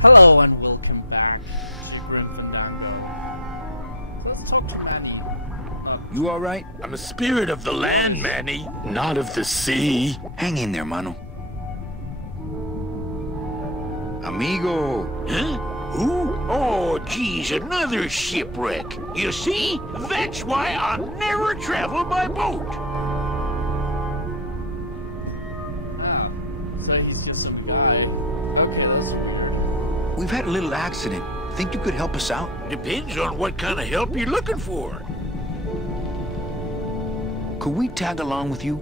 Hello and welcome back to Grand Fandango. So let's talk to Manny. You all right? I'm a spirit of the land, Manny, not of the sea. Hang in there, mano. Amigo. Huh? Who? Oh, geez, another shipwreck. You see? That's why I never travel by boat. So he's just some guy. Okay, that's weird. We've had a little accident. Think you could help us out? Depends on what kind of help you're looking for. Could we tag along with you?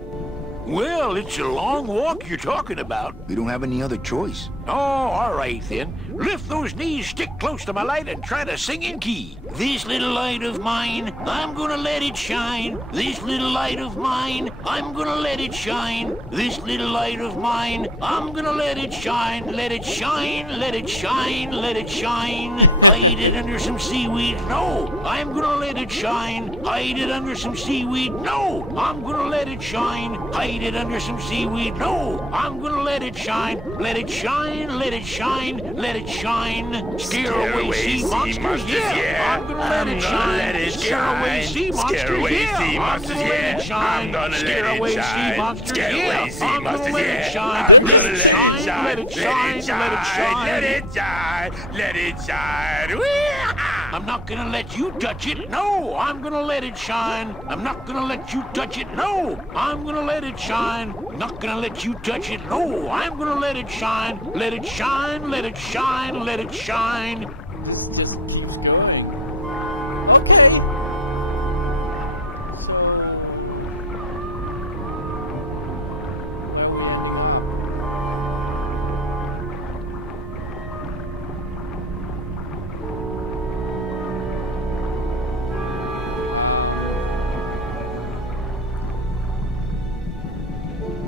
Well, it's a long walk you're talking about. We don't have any other choice. Oh, all right then. Lift those knees, stick close to my light, and try to sing in key. This little light of mine, I'm gonna let it shine. This little light of mine, I'm gonna let it shine. This little light of mine, I'm gonna let it shine. Let it shine, let it shine, let it shine. Hide it under some seaweed. No, I'm gonna let it shine. Hide it under some seaweed. No, I'm gonna let it shine. Hide it under some seaweed. No, I'm gonna let it shine. Let it shine, let it shine, let it shine. Scare away sea monsters. Yeah, I'm gonna let it shine. Scare away sea monsters. Yeah, I'm gonna let it shine. Scare away sea monsters. Yeah, I'm gonna let it shine. Let it shine, let it shine, let it shine. Let it shine, let it shine. I'm not gonna let you touch it. No, I'm gonna let it shine. I'm not gonna let you touch it. No, I'm gonna let it shine. I'm not gonna let you touch it. No, I'm gonna let it shine. Let it shine, let it shine, let it shine. This just keeps going. Okay. So, where are we ending up?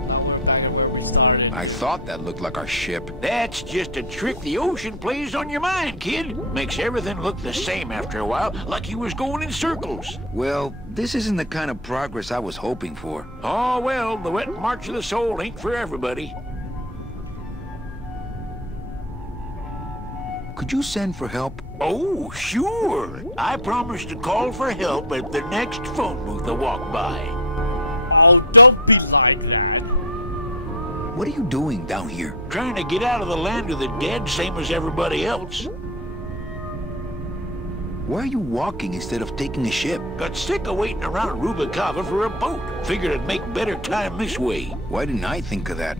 Now we're back at where we started. I thought that looked like our ship. That's just a trick the ocean plays on your mind, kid. Makes everything look the same after a while, like you was going in circles. Well, this isn't the kind of progress I was hoping for. Oh, well, the wet march of the soul ain't for everybody. Could you send for help? Oh, sure. I promise to call for help at the next phone booth I walk by. Oh, don't be like that. What are you doing down here? Trying to get out of the land of the dead, same as everybody else. Why are you walking instead of taking a ship? Got sick of waiting around Rubicava for a boat. Figured I'd make better time this way. Why didn't I think of that?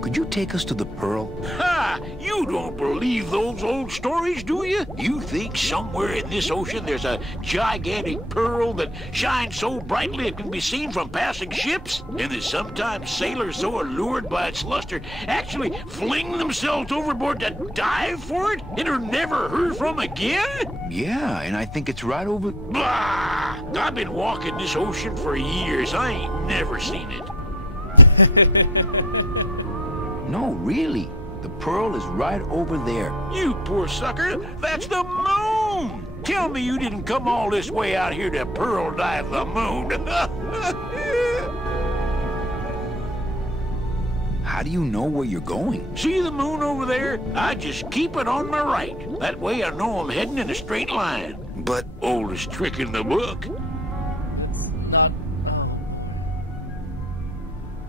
Could you take us to the Pearl? Ha! You don't believe those old stories, do you? You think somewhere in this ocean there's a gigantic pearl that shines so brightly it can be seen from passing ships? And that sometimes sailors so allured by its luster actually fling themselves overboard to dive for it and are never heard from again? Yeah, and I think it's right over... Blah! I've been walking this ocean for years. I ain't never seen it. No, really. The Pearl is right over there. You poor sucker, that's the moon! Tell me you didn't come all this way out here to pearl dive the moon. How do you know where you're going? See the moon over there? I just keep it on my right. That way I know I'm heading in a straight line. But... Oldest trick in the book. It's not...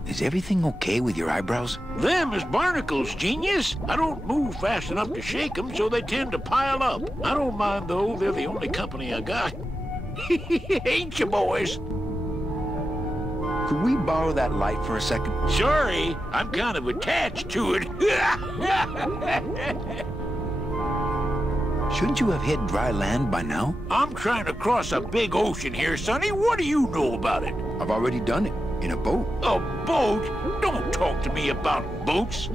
Is everything okay with your eyebrows? Them is barnacles, genius. I don't move fast enough to shake them, so they tend to pile up. I don't mind, though. They're the only company I got. Ain't you, boys? Could we borrow that light for a second? Sorry, I'm kind of attached to it. Shouldn't you have hit dry land by now? I'm trying to cross a big ocean here, Sonny. What do you know about it? I've already done it. In a boat. A boat? Don't talk to me about boats.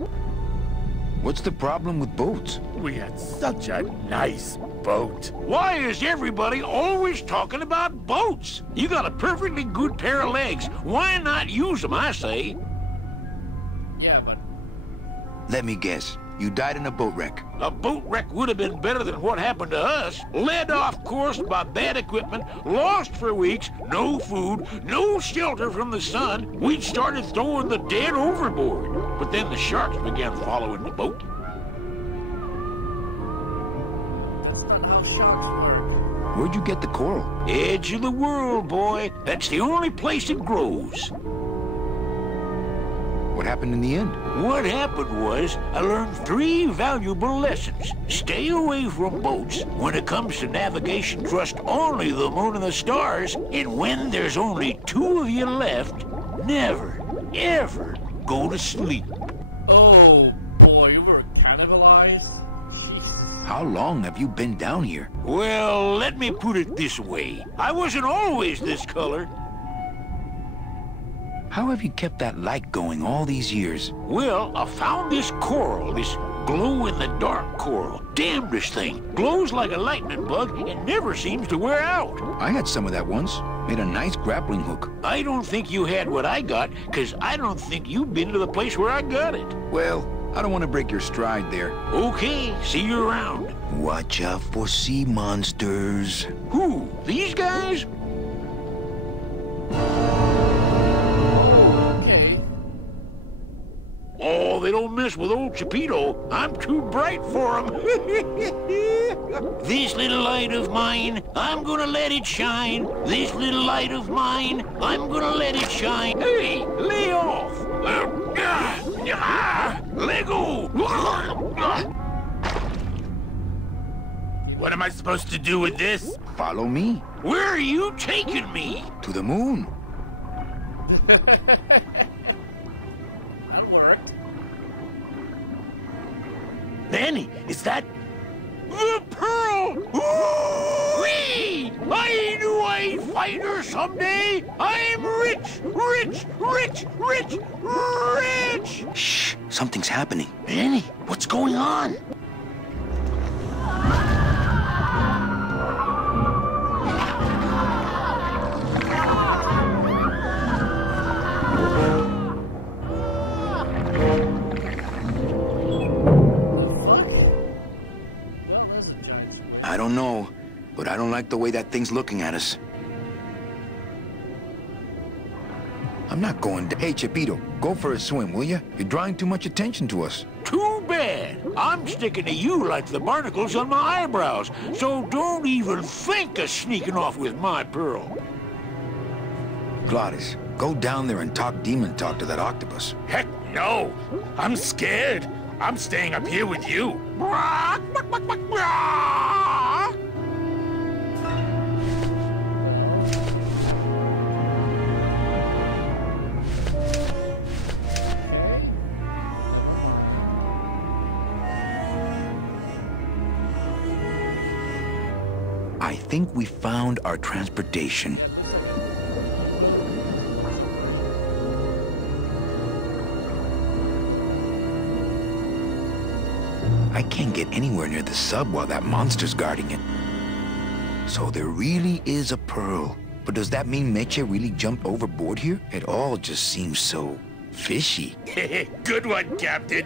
What's the problem with boats? We had such a nice boat. Why is everybody always talking about boats? You got a perfectly good pair of legs. Why not use them, I say? Yeah, but... Let me guess. You died in a boat wreck. A boat wreck would have been better than what happened to us. Led off course by bad equipment, lost for weeks, no food, no shelter from the sun. We'd started throwing the dead overboard. But then the sharks began following the boat. sharks work? Where'd you get the coral? Edge of the world, boy. That's the only place it grows. What happened in the end? What happened was, I learned 3 valuable lessons. Stay away from boats. When it comes to navigation, trust only the moon and the stars. And when there's only 2 of you left, never, ever go to sleep. Oh boy, you were cannibalized? Jeez. How long have you been down here? Well, let me put it this way. I wasn't always this color. How have you kept that light going all these years? Well, I found this coral, this glow-in-the-dark coral. Damn, this thing glows like a lightning bug and never seems to wear out. I had some of that once. Made a nice grappling hook. I don't think you had what I got, because I don't think you've been to the place where I got it. Well, I don't want to break your stride there. Okay, see you around. Watch out for sea monsters. Who? These guys? Oh, they don't mess with old Chapito. I'm too bright for them. This little light of mine, I'm gonna let it shine. This little light of mine, I'm gonna let it shine. Hey, lay off. Let go. What am I supposed to do with this? Follow me. Where are you taking me? To the moon. That worked. Manny, is that... The pearl! Ooh-wee! I knew I'd find her someday! I'm rich, rich, rich, rich, rich! Shh, something's happening. Manny, what's going on? I don't know, but I don't like the way that thing's looking at us. I'm not going to... Hey, Chapito, go for a swim, will you? You're drawing too much attention to us. Too bad. I'm sticking to you like the barnacles on my eyebrows, so don't even think of sneaking off with my pearl. Glottis, go down there and talk demon talk to that octopus. Heck no! I'm scared. I'm staying up here with you. I think we found our transportation. I can't get anywhere near the sub while that monster's guarding it. So there really is a pearl. But does that mean Meche really jumped overboard here? It all just seems so fishy. Good one, Captain.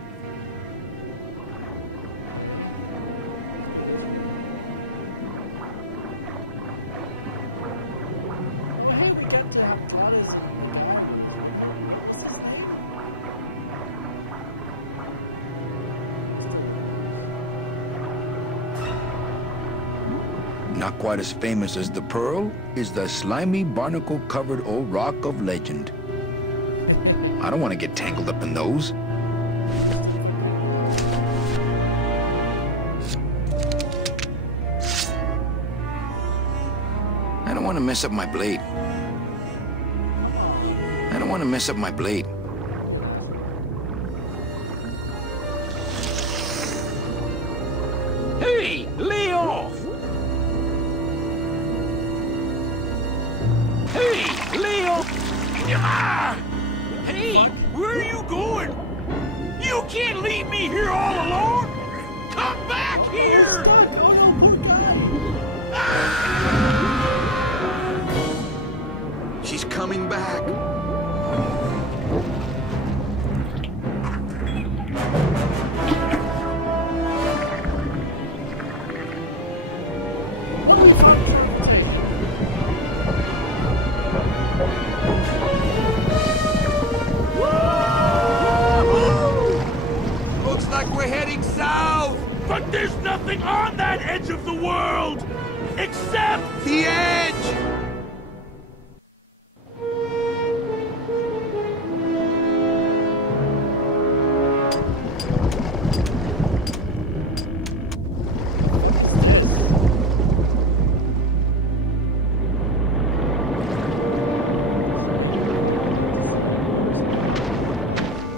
Not quite as famous as the pearl is the slimy, barnacle-covered old rock of legend. I don't want to get tangled up in those. I don't want to mess up my blade. I don't want to mess up my blade. Hey, lay off! Hey, lay off! Ah! Hey, where are you going? You can't leave me here all alone! Come back here! She's coming back. Looks like we're south! But there's nothing on that edge of the world! Except... The edge!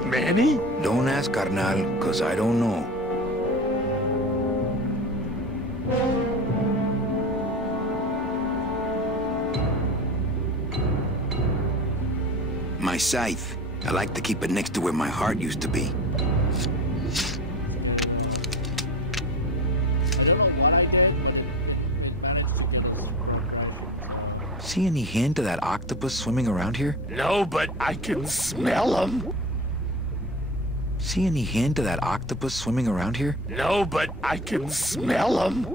Manny? Don't ask, carnal, cause I don't know. My scythe. I like to keep it next to where my heart used to be. I don't know what I did, but it managed to get us. See any hint of that octopus swimming around here? No, but I can smell him. See any hint of that octopus swimming around here? No, but I can smell him.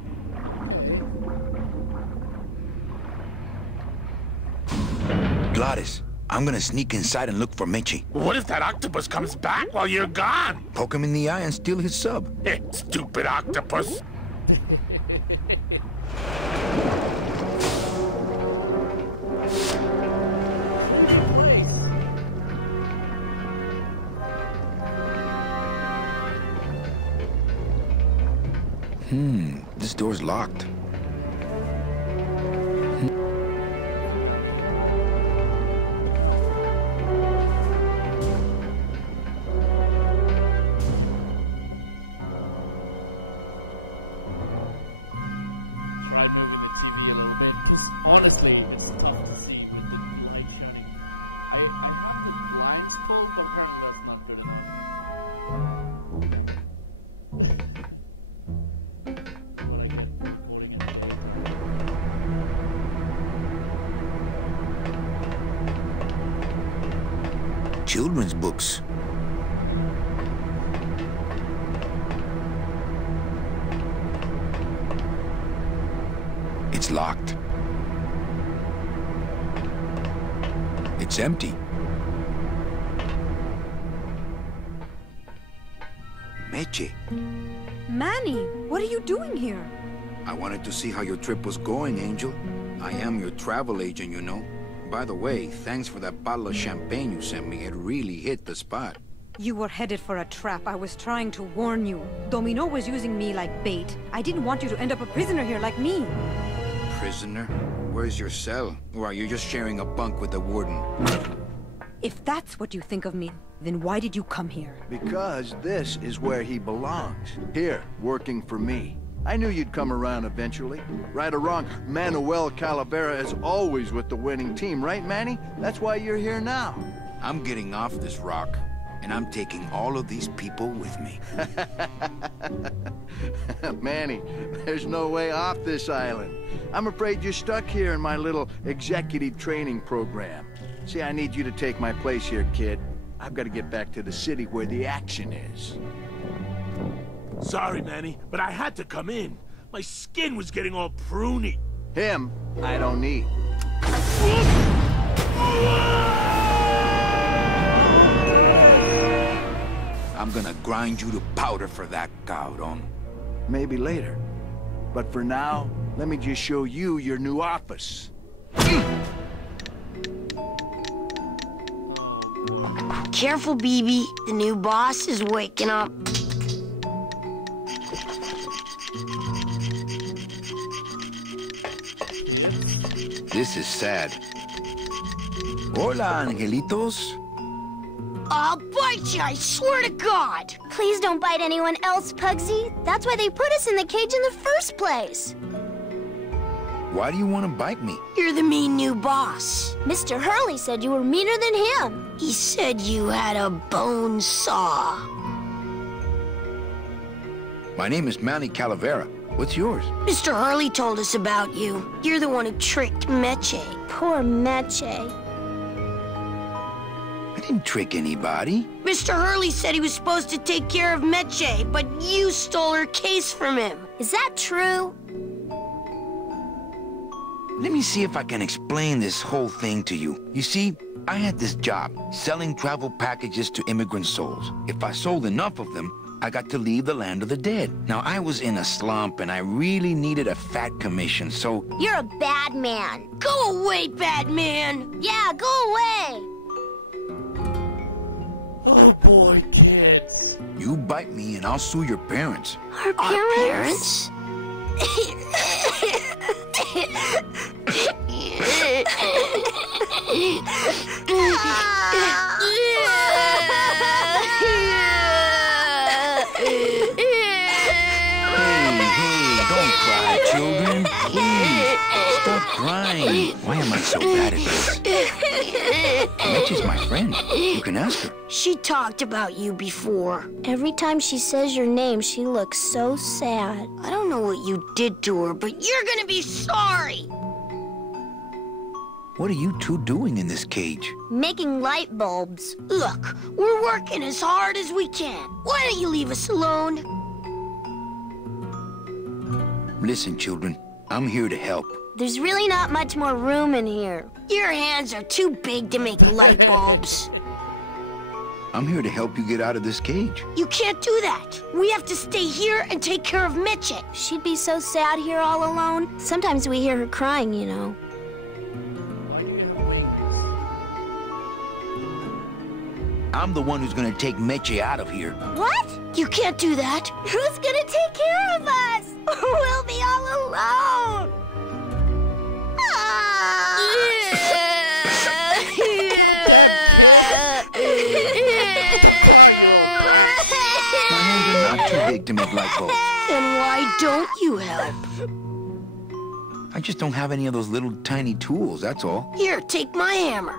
Gladys, I'm gonna sneak inside and look for Meche. What if that octopus comes back while you're gone? Poke him in the eye and steal his sub. Stupid octopus. This door's locked. Tried moving the TV a little bit, because honestly, it's tough to see with the light shining. I have the blinds pulled, but apparently that's not good enough. Children's books. It's locked. It's empty. Meche, Manny, what are you doing here? I wanted to see how your trip was going, Angel. I am your travel agent, you know. By the way, thanks for that bottle of champagne you sent me. It really hit the spot. You were headed for a trap. I was trying to warn you. Domino was using me like bait. I didn't want you to end up a prisoner here like me. Prisoner? Where's your cell? Or are you just sharing a bunk with the warden? If that's what you think of me, then why did you come here? Because this is where he belongs. Here, working for me. I knew you'd come around eventually. Right or wrong, Manuel Calavera is always with the winning team, right, Manny? That's why you're here now. I'm getting off this rock, and I'm taking all of these people with me. Manny, there's no way off this island. I'm afraid you're stuck here in my little executive training program. See, I need you to take my place here, kid. I've got to get back to the city where the action is. Sorry, Manny, but I had to come in. My skin was getting all pruny. Him, I don't need. I'm gonna grind you to powder for that, cabron. Maybe later. But for now, let me just show you your new office. Careful, BB. The new boss is waking up. This is sad. Hola, angelitos. I'll bite you, I swear to God! Please don't bite anyone else, Pugsy. That's why they put us in the cage in the first place. Why do you want to bite me? You're the mean new boss. Mr. Hurley said you were meaner than him. He said you had a bone saw. My name is Manny Calavera. What's yours? Mr. Hurley told us about you. You're the one who tricked Meche. Poor Meche. I didn't trick anybody. Mr. Hurley said he was supposed to take care of Meche, but you stole her case from him. Is that true? Let me see if I can explain this whole thing to you. You see, I had this job, selling travel packages to immigrant souls. If I sold enough of them, I got to leave the land of the dead. Now, I was in a slump, and I really needed a fat commission, so... You're a bad man. Go away, bad man! Yeah, go away! Oh boy, kids. You bite me, and I'll sue your parents. Our parents? Don't cry, children. Please, stop crying. Why am I so bad at this? Mitch's my friend. You can ask her. She talked about you before. Every time she says your name, she looks so sad. I don't know what you did to her, but you're gonna be sorry! What are you two doing in this cage? Making light bulbs. Look, we're working as hard as we can. Why don't you leave us alone? Listen, children, I'm here to help. There's really not much more room in here. Your hands are too big to make light bulbs. I'm here to help you get out of this cage. You can't do that. We have to stay here and take care of Mitchie. She'd be so sad here all alone. Sometimes we hear her crying, you know. I'm the one who's gonna take Meche out of here. What? You can't do that. Who's gonna take care of us? We'll be all alone. My hands are not too big to make light bulbs. Then why don't you help? I just don't have any of those little tiny tools, that's all. Here, take my hammer.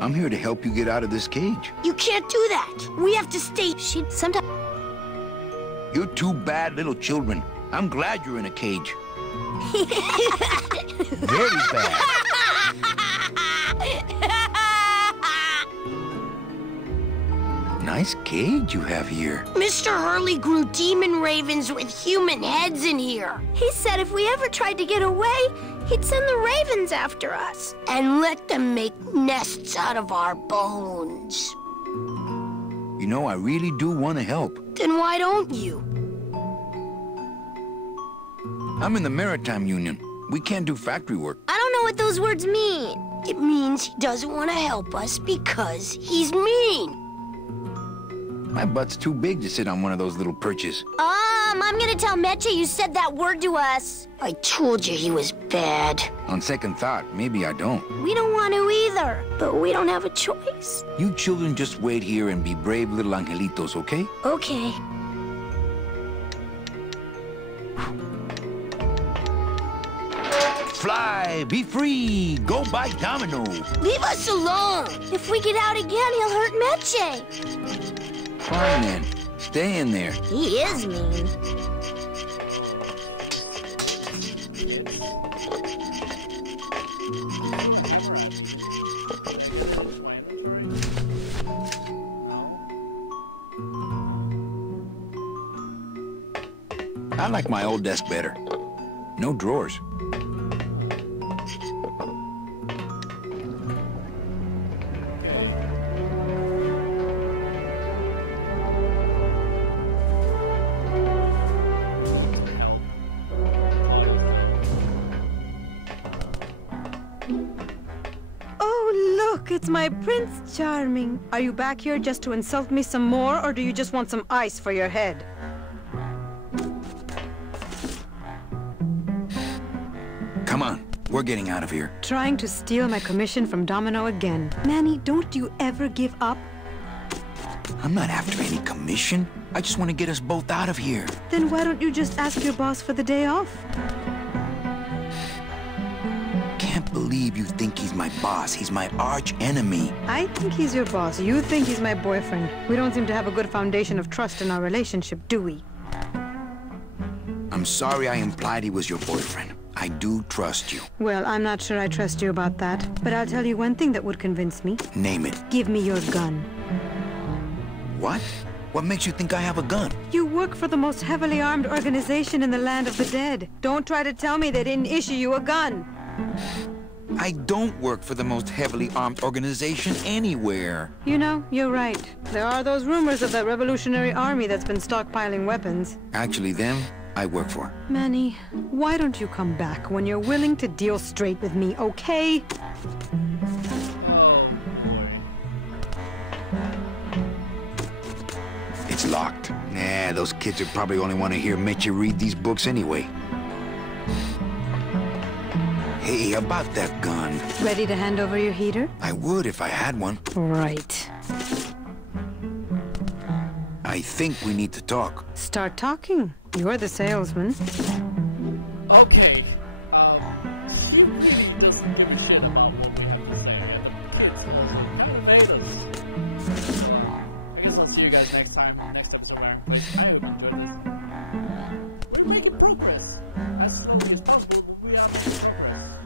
I'm here to help you get out of this cage. You can't do that. We have to stay. She'd sometimes... You're two bad little children. I'm glad you're in a cage. Very bad. Nice cage you have here. Mr. Hurley grew demon ravens with human heads in here. He said if we ever tried to get away, he'd send the ravens after us. And let them make nests out of our bones. You know, I really do want to help. Then why don't you? I'm in the Maritime Union. We can't do factory work. I don't know what those words mean. It means he doesn't want to help us because he's mean. My butt's too big to sit on one of those little perches. I'm gonna tell Meche you said that word to us. I told you he was bad. On second thought, maybe I don't. We don't want to either, but we don't have a choice. You children just wait here and be brave little angelitos, okay? Okay. Fly, be free, go buy Domino. Leave us alone. If we get out again, he'll hurt Meche. Fine then, stay in there. He is mean. I like my old desk better. No drawers. It's my Prince Charming. Are you back here just to insult me some more, or do you just want some ice for your head? Come on, we're getting out of here. Trying to steal my commission from Domino again. Manny, don't you ever give up? I'm not after any commission. I just want to get us both out of here. Then why don't you just ask your boss for the day off? Can't believe you think he's my boss. He's my arch enemy. I think he's your boss. You think he's my boyfriend. We don't seem to have a good foundation of trust in our relationship, do we? I'm sorry I implied he was your boyfriend. I do trust you. Well, I'm not sure I trust you about that, but I'll tell you one thing that would convince me. Name it. Give me your gun. What? What makes you think I have a gun? You work for the most heavily armed organization in the land of the dead. Don't try to tell me they didn't issue you a gun. I don't work for the most heavily armed organization anywhere. You know, you're right. There are those rumors of that revolutionary army that's been stockpiling weapons. Actually, them, I work for. Manny, why don't you come back when you're willing to deal straight with me, okay? It's locked. Nah, those kids would probably only want to hear Meche read these books anyway. Hey, about that gun. Ready to hand over your heater? I would if I had one. Right. I think we need to talk. Start talking. You're the salesman. Okay. She really doesn't give a shit about what we have to say. And the kids kind of made us. I guess I'll see you guys next time, next episode. Like, I hope you enjoyed this. We're making progress. As slowly as possible, but we are making progress.